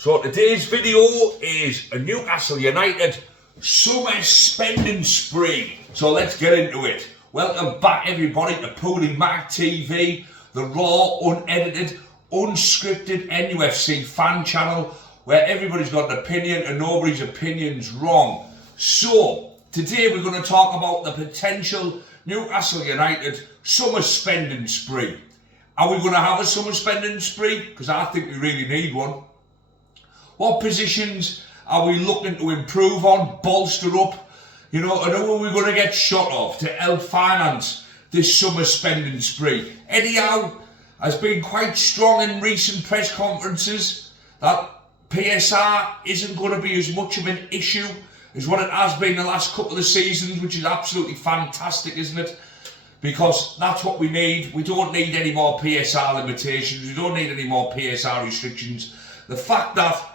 So today's video is a Newcastle United summer spending spree. So let's get into it. Welcome back everybody to Pooling Mag TV, the raw, unedited, unscripted NUFC fan channel where everybody's got an opinion and nobody's opinion's wrong. So today we're going to talk about the potential Newcastle United summer spending spree. Are we going to have a summer spending spree? Because I think we really need one. What positions are we looking to improve on, bolster up? You know, and who are we going to get shot of to help finance this summer spending spree? Eddie Howe has been quite strong in recent press conferences that PSR isn't going to be as much of an issue as what it has been the last couple of seasons, which is absolutely fantastic, isn't it? Because that's what we need. We don't need any more PSR limitations. We don't need any more PSR restrictions. The fact that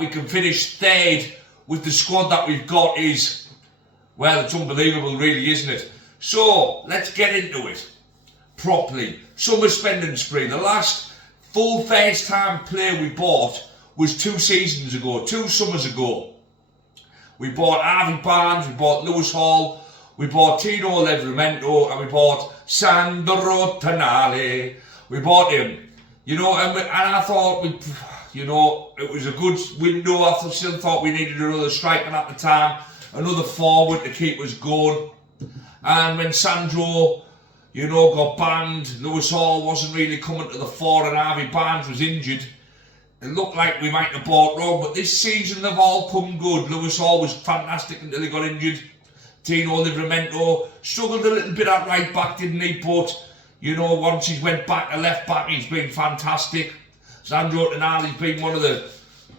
we can finish third with the squad that we've got is, well, it's unbelievable really, isn't it? So, let's get into it properly. Summer spending spree. The last full first time player we bought was 2 seasons ago, 2 summers ago. We bought Harvey Barnes, we bought Lewis Hall, we bought Tino Livramento, and we bought Sandro Tonali. We bought him, you know, and I thought it was a good window. I still thought we needed another striker at the time, another forward to keep us going. And when Sandro, got banned, Lewis Hall wasn't really coming to the fore and Harvey Barnes was injured, it looked like we might have bought wrong. But this season they've all come good. Lewis Hall was fantastic until he got injured. Tino Livramento struggled a little bit at right back, didn't he? But, once he went back to left back, he's been fantastic. Sandro Tonali's been one of the,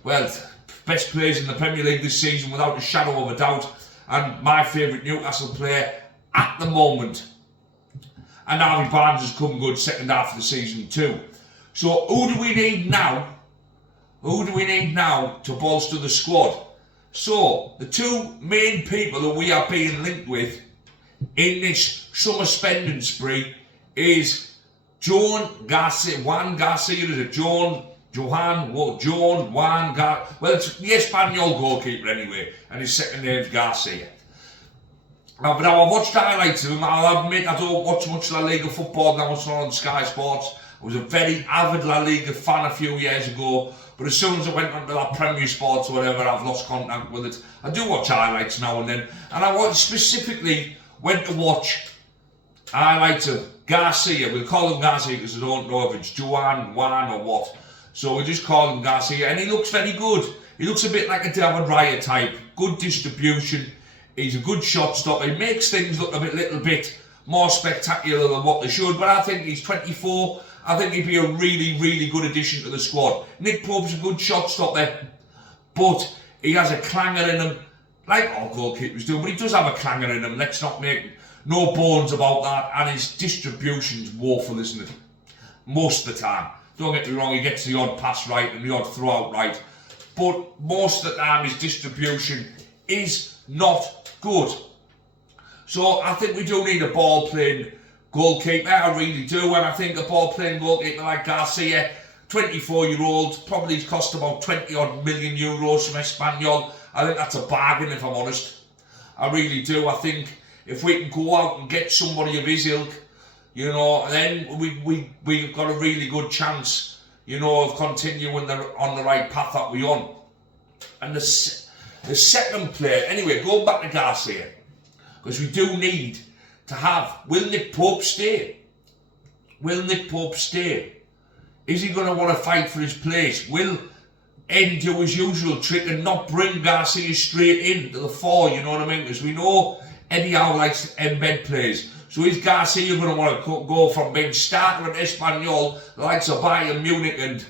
best players in the Premier League this season without a shadow of a doubt, and my favourite Newcastle player at the moment. And Harvey Barnes has come good second half of the season too. So who do we need now? Who do we need now to bolster the squad? So the 2 main people that we are being linked with in this summer spending spree is Juan Garcia, is it? It's the Espanol goalkeeper anyway, and his second name's Garcia. Now, I've watched highlights of him. I'll admit I don't watch much La Liga football now. It's not on Sky Sports. I was a very avid La Liga fan a few years ago, but as soon as I went onto that Premier Sports or whatever, I've lost contact with it. I do watch highlights now and then, and I specifically went to watch highlights of Garcia. We'll call him Garcia because I don't know if it's Juan or what. So we just call him Garcia, and he looks very good. He looks a bit like a David Raya type. Good distribution. He's a good shot stopper. He makes things look a little bit more spectacular than what they should. But I think he's 24. I think he'd be a really, really good addition to the squad. Nick Pope's a good shot stopper, but he has a clanger in him, like all goalkeepers do. But he does have a clanger in him. Let's not make no bones about that. And his distribution's woeful, isn't it? Most of the time. Don't get me wrong, he gets the odd pass right and the odd throw out right. But most of the time his distribution is not good. So I think we do need a ball-playing goalkeeper. I really do. And I think a ball-playing goalkeeper like Garcia, 24-year-old, probably cost about 20-odd million euros from Espanyol. I think that's a bargain, if I'm honest. I really do. I think if we can go out and get somebody of his ilk, then we've got a really good chance, of continuing on the right path that we're on. And the second player, anyway, going back to Garcia, because we do need to have, will Nick Pope stay? Will Nick Pope stay? Is he going to want to fight for his place? Will Ed do his usual trick and not bring Garcia straight into the fore, you know what I mean? Because we know Eddie Howe likes to embed players. So is Garcia going to want to go from being starter at Espanyol, the likes of Bayern Munich and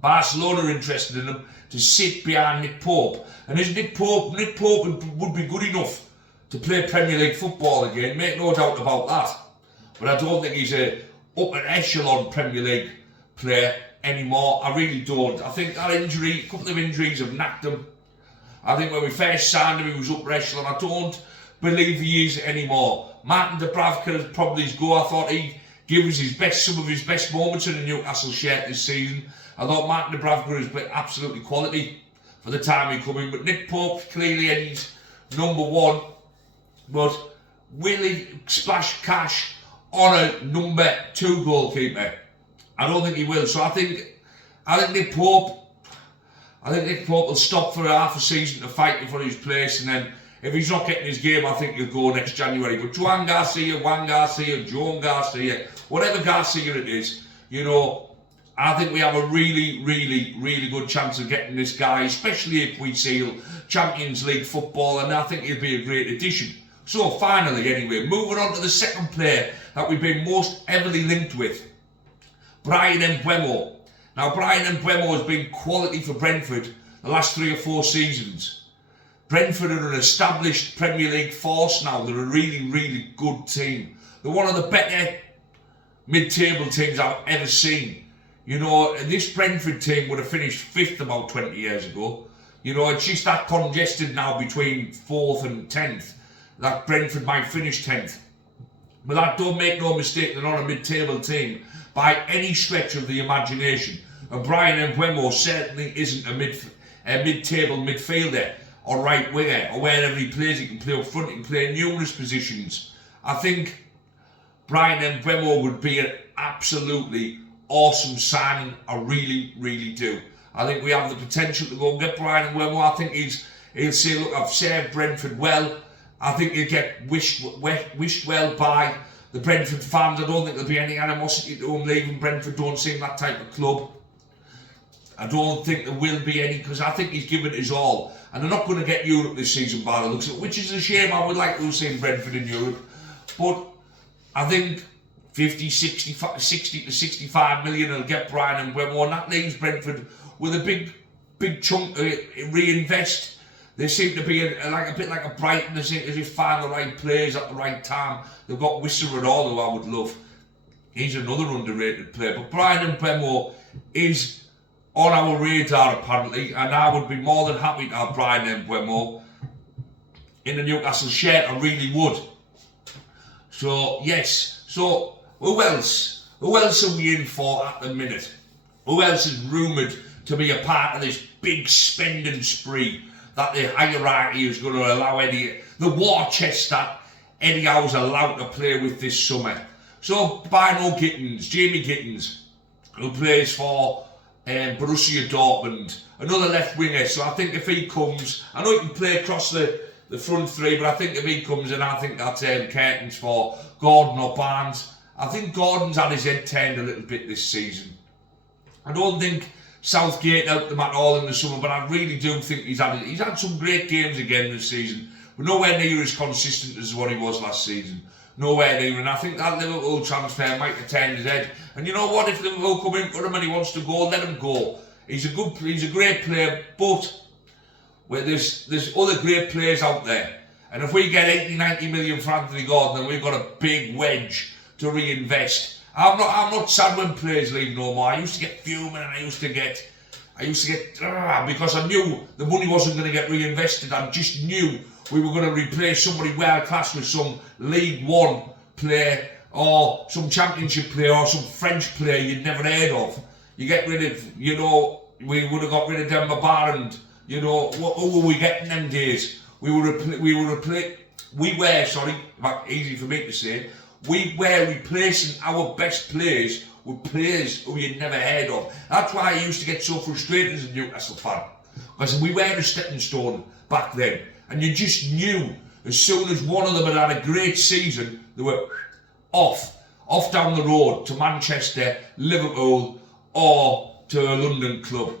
Barcelona are interested in him, to sit behind Nick Pope? And is Nick Pope would be good enough to play Premier League football again, make no doubt about that. But I don't think he's a upper echelon Premier League player anymore. I really don't. I think that injury, a couple of injuries have knocked him. I think when we first signed him, he was upper echelon. I don't believe he is anymore. Martin Dubravka is probably his go. I thought he give us some of his best moments in the Newcastle shirt this season. I thought Mark Dubravka has been absolutely quality for the time he come in, but Nick Pope clearly he's number one. But will he splash cash on a number 2 goalkeeper? I don't think he will. So I think Nick Pope will stop for half a season to fight for his place, and then if he's not getting his game, I think he'll go next January. But Juan Garcia, Joan Garcia, whatever Garcia it is, you know, I think we have a really, really, really good chance of getting this guy, especially if we seal Champions League football, and I think he'll be a great addition. So finally, anyway, moving on to the second player that we've been most heavily linked with, Bryan Mbeumo. Now, Bryan Mbeumo has been quality for Brentford the last 3 or 4 seasons. Brentford are an established Premier League force now. They're a really, really good team. They're one of the better mid-table teams I've ever seen. You know, this Brentford team would have finished 5th about 20 years ago. You know, it's just that congested now between 4th and 10th that Brentford might finish 10th. But that don't make no mistake, they're not a mid-table team by any stretch of the imagination. And Bryan Mbeumo certainly isn't a mid-table midfielder or right winger, or wherever he plays. He can play up front, he can play in numerous positions. I think Bryan Mbeumo would be an absolutely awesome signing. I really, really do. I think we have the potential to go and get Bryan Mbeumo. I think he'll say, look, I've served Brentford well. I think he'll get wished well by the Brentford fans. I don't think there'll be any animosity to him leaving. Brentford don't seem that type of club. I don't think there will be any, because I think he's given his all. And they're not going to get Europe this season by the looks of it, which is a shame. I would like to have seen Brentford in Europe. But I think 60 to 65 million will get Bryan Mbeumo, and that leaves Brentford with a big chunk to reinvest. They seem to be a bit like a Brighton. They seem to just find the right players at the right time. They've got Wissa and all, who I would love. He's another underrated player. But Bryan Mbeumo is on our radar apparently, and I would be more than happy to have Bryan Mbeumo in the Newcastle shirt. I really would. So yes. So who else are we in for at the minute? Who else is rumoured to be a part of this big spending spree that the hierarchy is going to allow the war chest that Eddie Howe's allowed to play with this summer? So Jamie Gittins, who plays for Borussia Dortmund, another left winger. So I think if he comes, I know he can play across the front three, but I think if he comes in, I think that's curtains for Gordon or Barnes. I think Gordon's had his head turned a little bit this season. I don't think Southgate helped them at all in the summer, but I really do think he's had some great games again this season, but nowhere near as consistent as what he was last season. Nowhere near, and I think that Liverpool transfer might have turned his head. And you know what? If Liverpool come in for him and he wants to go, let him go. He's a great player, but there's other great players out there. And if we get 80-90 million for Anthony Gordon, then we've got a big wedge to reinvest. I'm not sad when players leave no more. I used to get fuming, and I used to get because I knew the money wasn't going to get reinvested. I just knew we were going to replace somebody world class with some League One player or some Championship player or some French player you'd never heard of. You get rid of, we would have got rid of Demba Ba, and who were we getting them days? Easy for me to say, we were replacing our best players with players who you'd never heard of. That's why I used to get so frustrated as a Newcastle fan, because we were a stepping stone back then, and you just knew as soon as one of them had a great season, they were off down the road to Manchester, Liverpool, or to a London club.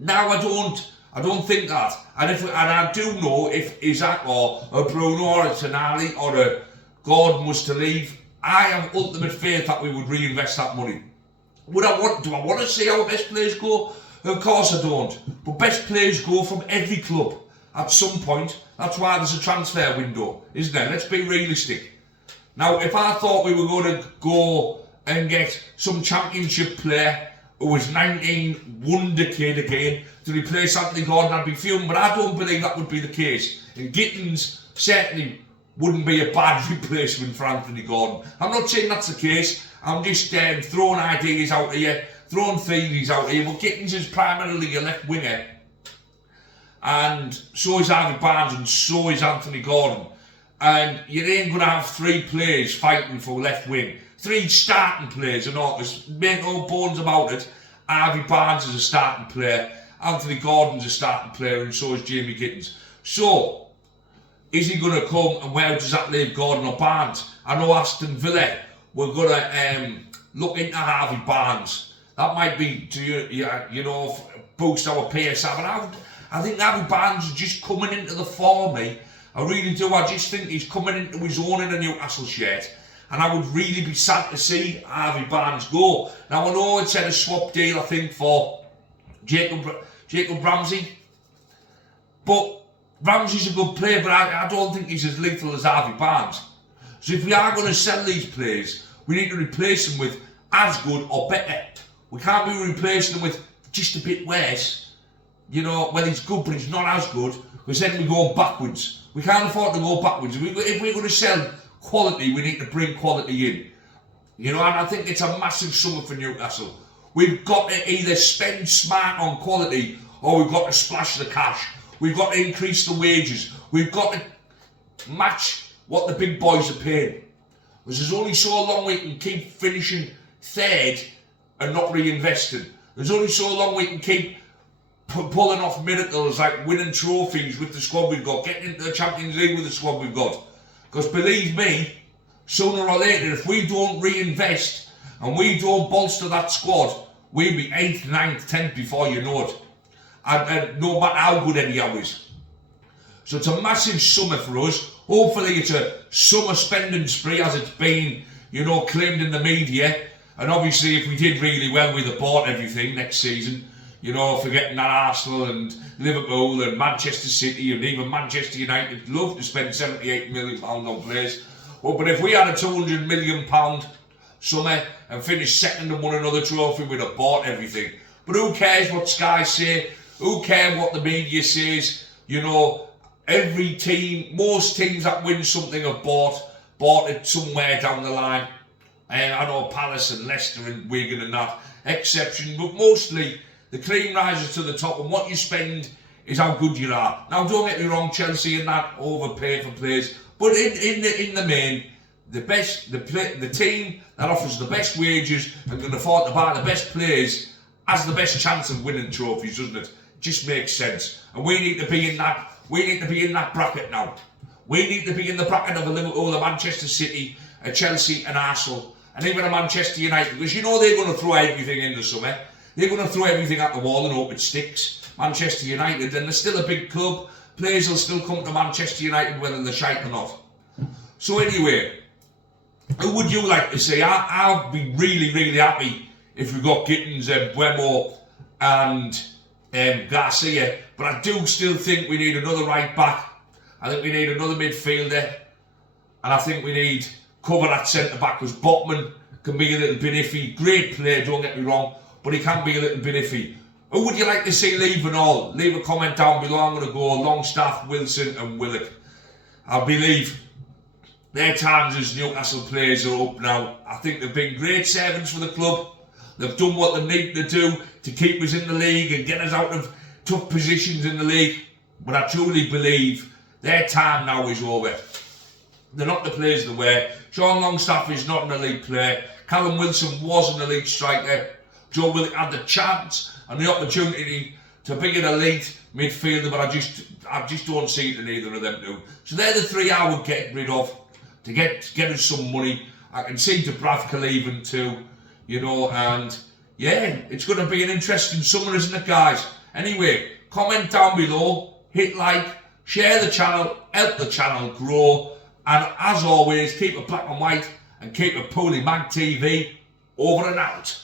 Now I don't think that, and I do know if Isaac or a Bruno or a Tonali or a Gordon was to leave, I have ultimate faith that we would reinvest that money. Do I want to see our best players go? Of course I don't. But best players go from every club at some point. That's why there's a transfer window, isn't there? Let's be realistic. Now, if I thought we were going to go and get some Championship player who was 19, wonder kid again, to replace Anthony Gordon, I'd be fuming, but I don't believe that would be the case. And Gittins certainly wouldn't be a bad replacement for Anthony Gordon. I'm not saying that's the case. I'm just throwing ideas out here, throwing theories out here. But Gittins is primarily a left winger, and so is Harvey Barnes, and so is Anthony Gordon. And you ain't going to have three players fighting for left wing. Three starting players, and all. There's make no bones about it. Harvey Barnes is a starting player, Anthony Gordon's a starting player, and so is Jamie Gittins. So, is he going to come, and where does that leave Gordon or Barnes? I know Aston Villa, we're going to look into Harvey Barnes. That might be to, boost our PSR, but I think Harvey Barnes is just coming into the form, me. I really do. I just think he's coming into his own in a Newcastle shirt. And I would really be sad to see Harvey Barnes go. Now I know it's had a swap deal, I think, for Jacob Ramsey. But Ramsey's a good player, but I don't think he's as lethal as Harvey Barnes. So if we are going to sell these players, we need to replace them with as good or better. We can't be replacing them with just a bit worse. Well, he's good, but he's not as good, because then we're going backwards. We can't afford to go backwards. If we're going to sell quality, we need to bring quality in. And I think it's a massive summer for Newcastle. We've got to either spend smart on quality, or we've got to splash the cash. We've got to increase the wages. We've got to match what the big boys are paying. Because there's only so long we can keep finishing third and not reinvesting. There's only so long we can keep pulling off miracles like winning trophies with the squad we've got, getting into the Champions League with the squad we've got. Because believe me, sooner or later, if we don't reinvest and we don't bolster that squad, we'll be 8th, 9th, 10th before you know it. And no matter how good anyhow is. So it's a massive summer for us. Hopefully it's a summer spending spree, as it's been, claimed in the media. And obviously if we did really well, we'd have bought everything next season. Forgetting that Arsenal and Liverpool and Manchester City and even Manchester United love to spend £78 million on players. But if we had a £200 million summer and finished second and won another trophy, we'd have bought everything. But who cares what Sky say? Who cares what the media says? Every team, most teams that win something have bought it somewhere down the line. I know Palace and Leicester and Wigan and that exception, but mostly the cream rises to the top, and what you spend is how good you are. Now, don't get me wrong, Chelsea and that overpay for players, but in the main, the team that offers the best wages and can afford to buy the best players has the best chance of winning trophies, doesn't it? Just makes sense. And we need to be in that. We need to be in that bracket now. We need to be in the bracket of a Liverpool, a Manchester City, a Chelsea, an Arsenal, and even a Manchester United, because they're going to throw everything in the summer. They're going to throw everything at the wall and hope it sticks. Manchester United, and they're still a big club. Players will still come to Manchester United whether they're shite or not. So anyway, who would you like to see? I'll be really, really happy if we got Gittins, Buemo and Garcia. But I do still think we need another right back. I think we need another midfielder. And I think we need cover at centre back, because Botman can be a little bit iffy. Great player, don't get me wrong, but he can be a little bit iffy. Who would you like to see leave and all? Leave a comment down below. I'm going to go Longstaff, Wilson and Willock. I believe their times as Newcastle players are up now. I think they've been great servants for the club. They've done what they need to do to keep us in the league and get us out of tough positions in the league. But I truly believe their time now is over. They're not the players they were. Sean Longstaff is not an elite player. Callum Wilson was an elite striker. Joe Willock had the chance and the opportunity to be an elite midfielder, but I just don't see it in either of them two. So they're the three I would get rid of to get us some money. I can see Dubravka leaving too, and yeah, it's going to be an interesting summer, isn't it, guys? Anyway, comment down below, hit like, share the channel, help the channel grow, and as always, keep it black and white and keep it Pooley Mag TV over and out.